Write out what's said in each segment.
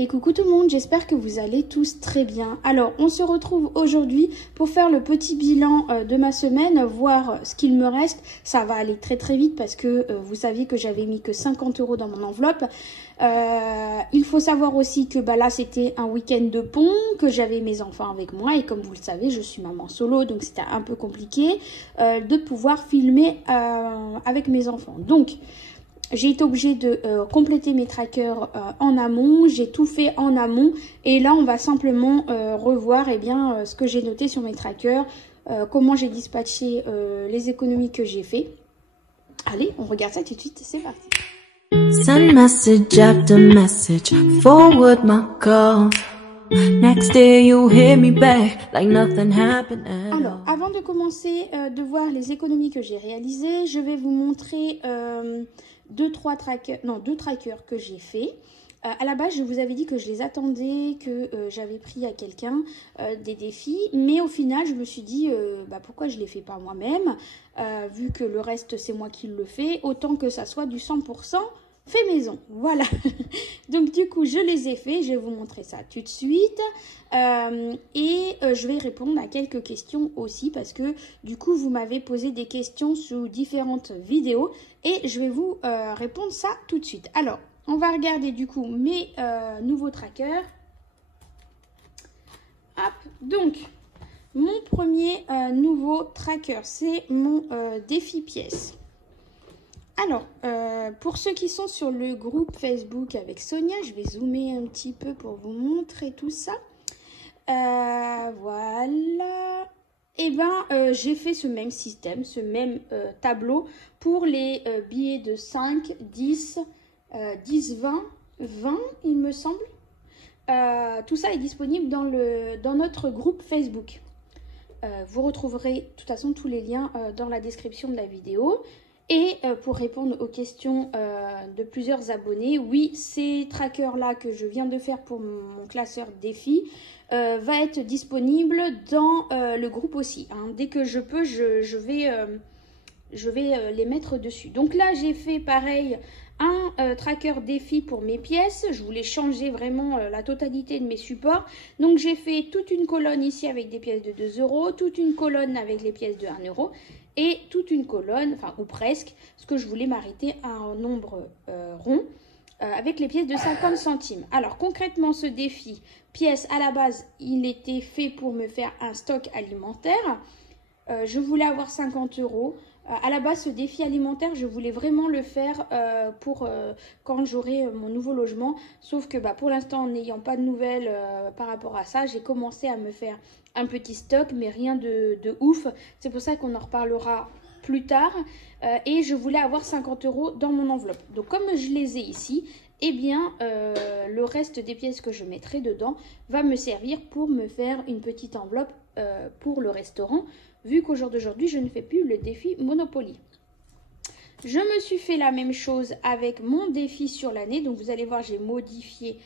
Et coucou tout le monde, j'espère que vous allez tous très bien. Alors, on se retrouve aujourd'hui pour faire le petit bilan de ma semaine, voir ce qu'il me reste. Ça va aller très très vite parce que vous saviez que j'avais mis que 50 € dans mon enveloppe. Il faut savoir aussi que là, c'était un week-end de pont, que j'avais mes enfants avec moi. Et comme vous le savez, je suis maman solo, donc c'était un peu compliqué de pouvoir filmer avec mes enfants. Donc, j'ai été obligée de compléter mes trackers en amont, j'ai tout fait en amont et là on va simplement revoir ce que j'ai noté sur mes trackers, comment j'ai dispatché les économies que j'ai fait. Allez, on regarde ça tout de suite, c'est parti. Send message after message, forward my call. Next day you hear me back like nothing happened at all. Alors, avant de commencer de voir les économies que j'ai réalisées, je vais vous montrer deux trackers que j'ai fait. À la base, je vous avais dit que je les attendais, que j'avais pris à quelqu'un des défis. Mais au final, je me suis dit, pourquoi je ne les fais pas moi-même, vu que le reste, c'est moi qui le fais. Autant que ça soit du 100% fait maison. Voilà. Donc, du coup, je les ai faits. Je vais vous montrer ça tout de suite. Je vais répondre à quelques questions aussi parce que, du coup, vous m'avez posé des questions sous différentes vidéos. Et je vais vous répondre ça tout de suite. Alors, on va regarder du coup mes nouveaux trackers. Hop, donc, mon premier nouveau tracker, c'est mon défi pièce. Alors, pour ceux qui sont sur le groupe Facebook avec Sonia, je vais zoomer un petit peu pour vous montrer tout ça. Voilà. J'ai fait ce même système, ce même tableau pour les billets de 5, 10, 20, il me semble. Tout ça est disponible dans notre groupe Facebook. Vous retrouverez de toute façon tous les liens dans la description de la vidéo. Et pour répondre aux questions de plusieurs abonnés, oui, ces trackers-là que je viens de faire pour mon classeur défi va être disponible dans le groupe aussi. Hein. Dès que je peux, je vais les mettre dessus. Donc là, j'ai fait pareil un tracker défi pour mes pièces. Je voulais changer vraiment la totalité de mes supports. Donc j'ai fait toute une colonne ici avec des pièces de 2 €, toute une colonne avec les pièces de 1 € et toute une colonne, enfin ou presque, parce que je voulais m'arrêter à un nombre rond avec les pièces de 50 centimes. Alors concrètement, ce défi pièces à la base, il était fait pour me faire un stock alimentaire. Je voulais avoir 50 €. À la base, ce défi alimentaire, je voulais vraiment le faire pour quand j'aurai mon nouveau logement. Sauf que pour l'instant, en n'ayant pas de nouvelles par rapport à ça, j'ai commencé à me faire un petit stock, mais rien de ouf. C'est pour ça qu'on en reparlera plus tard. Et je voulais avoir 50 € dans mon enveloppe. Donc, comme je les ai ici, le reste des pièces que je mettrai dedans va me servir pour me faire une petite enveloppe pour le restaurant, vu qu'au jour d'aujourd'hui, je ne fais plus le défi Monopoly. Je me suis fait la même chose avec mon défi sur l'année. Donc, vous allez voir, j'ai modifié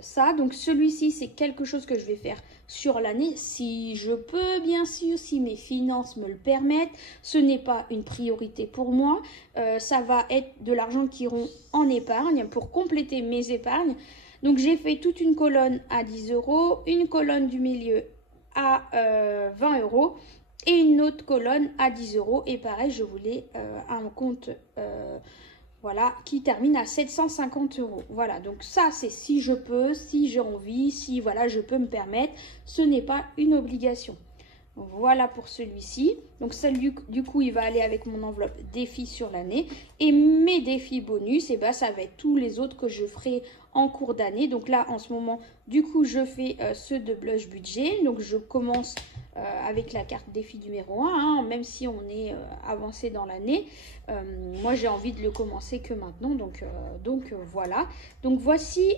ça. Donc, celui-ci, c'est quelque chose que je vais faire sur l'année. Si je peux, bien sûr, si mes finances me le permettent. Ce n'est pas une priorité pour moi. Ça va être de l'argent qui ira en épargne pour compléter mes épargnes. Donc, j'ai fait toute une colonne à 10 €, une colonne du milieu à 20 € et une autre colonne à 10 €. Et pareil, je voulais un compte qui termine à 750 €. Voilà, donc ça, c'est si je peux, si j'ai envie, si je peux me permettre. Ce n'est pas une obligation. Voilà pour celui-ci. Donc celui du coup, il va aller avec mon enveloppe défi sur l'année. Et mes défis bonus, ça va être tous les autres que je ferai en cours d'année. Donc là, en ce moment, du coup, je fais ceux de Blush Budget. Donc je commence avec la carte défi numéro 1, même si on est avancé dans l'année. Moi, j'ai envie de le commencer que maintenant. Donc voilà. Donc voici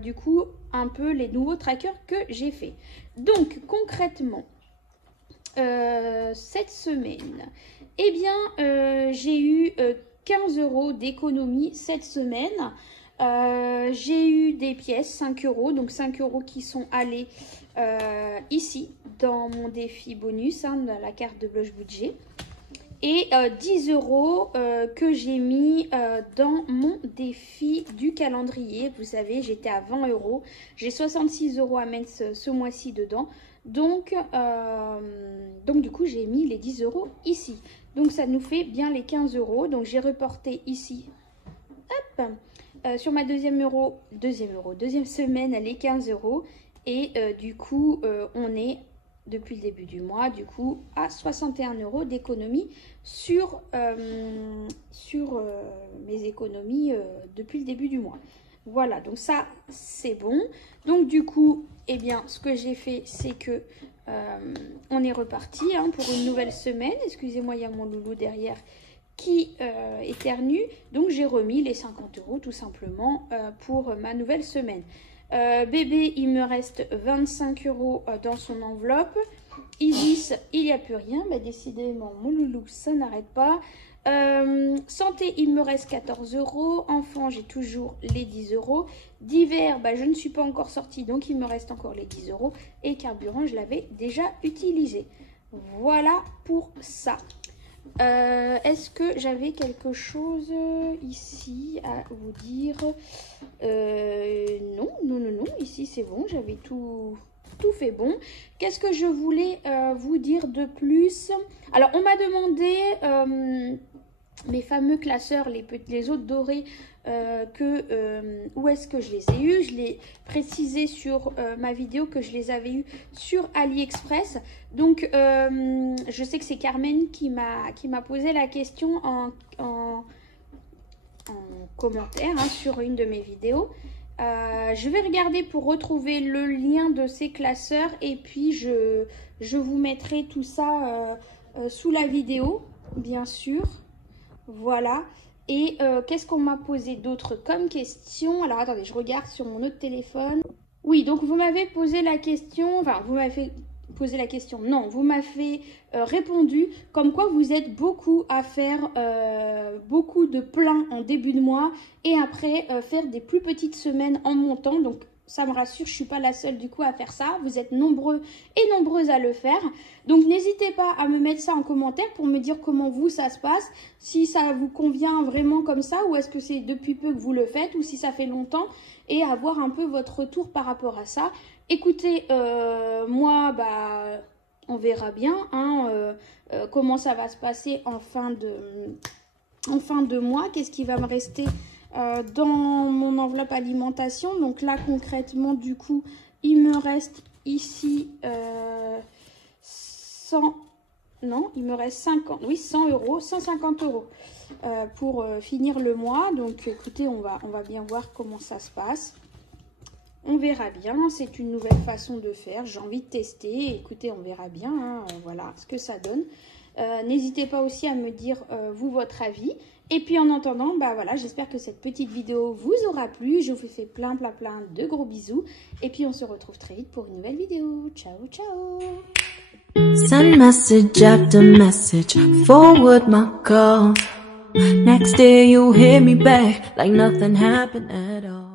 du coup un peu les nouveaux trackers que j'ai fait. Donc concrètement, cette semaine, j'ai eu 15 € d'économie cette semaine. J'ai eu des pièces 5 €, donc 5 € qui sont allés ici dans mon défi bonus, dans la carte de Blush Budget. et 10 € que j'ai mis dans mon défi du calendrier. Vous savez, j'étais à 20 €. J'ai 66 € à mettre ce mois-ci dedans. Donc du coup, j'ai mis les 10 € ici. Donc, ça nous fait bien les 15 €. Donc, j'ai reporté ici. Hop, sur ma deuxième semaine, les 15 €. Et du coup, on est, depuis le début du mois, du coup, à 61 € d'économie sur mes économies depuis le début du mois. Voilà, donc ça, c'est bon. Donc, du coup, eh bien, ce que j'ai fait, c'est que on est reparti pour une nouvelle semaine. Excusez-moi, il y a mon loulou derrière qui éternue. Donc, j'ai remis les 50 € tout simplement pour ma nouvelle semaine. Bébé, il me reste 25 € dans son enveloppe. Isis, il n'y a plus rien. Bah, décidément, mon loulou, ça n'arrête pas. Santé, il me reste 14 €. Enfant, j'ai toujours les 10 €. Divers, bah, je ne suis pas encore sortie, donc il me reste encore les 10 €. Et carburant, je l'avais déjà utilisé. Voilà pour ça. Est-ce que j'avais quelque chose ici à vous dire? Non. Ici, c'est bon. J'avais tout fait bon. Qu'est-ce que je voulais vous dire de plus? Alors, on m'a demandé mes fameux classeurs, les autres dorés, où est-ce que je les ai eus. Je l'ai précisé sur ma vidéo que je les avais eus sur AliExpress. Donc, je sais que c'est Carmen qui m'a posé la question en commentaire sur une de mes vidéos. Je vais regarder pour retrouver le lien de ces classeurs et puis je vous mettrai tout ça sous la vidéo, bien sûr. Voilà. Et qu'est-ce qu'on m'a posé d'autre comme question? Alors, attendez, je regarde sur mon autre téléphone. Oui, donc vous m'avez posé la question, enfin, vous m'avez posé la question, non, vous m'avez répondu comme quoi vous êtes beaucoup à faire beaucoup de pleins en début de mois et après faire des plus petites semaines en montant. Donc, ça me rassure, je ne suis pas la seule du coup à faire ça. Vous êtes nombreux et nombreuses à le faire. Donc, n'hésitez pas à me mettre ça en commentaire pour me dire comment vous, ça se passe. Si ça vous convient vraiment comme ça ou est-ce que c'est depuis peu que vous le faites ou si ça fait longtemps et avoir un peu votre retour par rapport à ça. Écoutez, moi, bah, on verra bien comment ça va se passer en fin de mois. Qu'est-ce qui va me rester dans mon enveloppe alimentation? Donc là, concrètement, du coup, il me reste ici 100 €, 150 € pour finir le mois. Donc, écoutez, on va bien voir comment ça se passe. On verra bien, c'est une nouvelle façon de faire. J'ai envie de tester. Écoutez, on verra bien, voilà ce que ça donne. N'hésitez pas aussi à me dire, vous, votre avis. Et puis, en attendant, bah voilà, j'espère que cette petite vidéo vous aura plu. Je vous fais plein de gros bisous. Et puis, on se retrouve très vite pour une nouvelle vidéo. Ciao, ciao! Send message after message, forward my call. Next day you hit me back like nothing happened at all.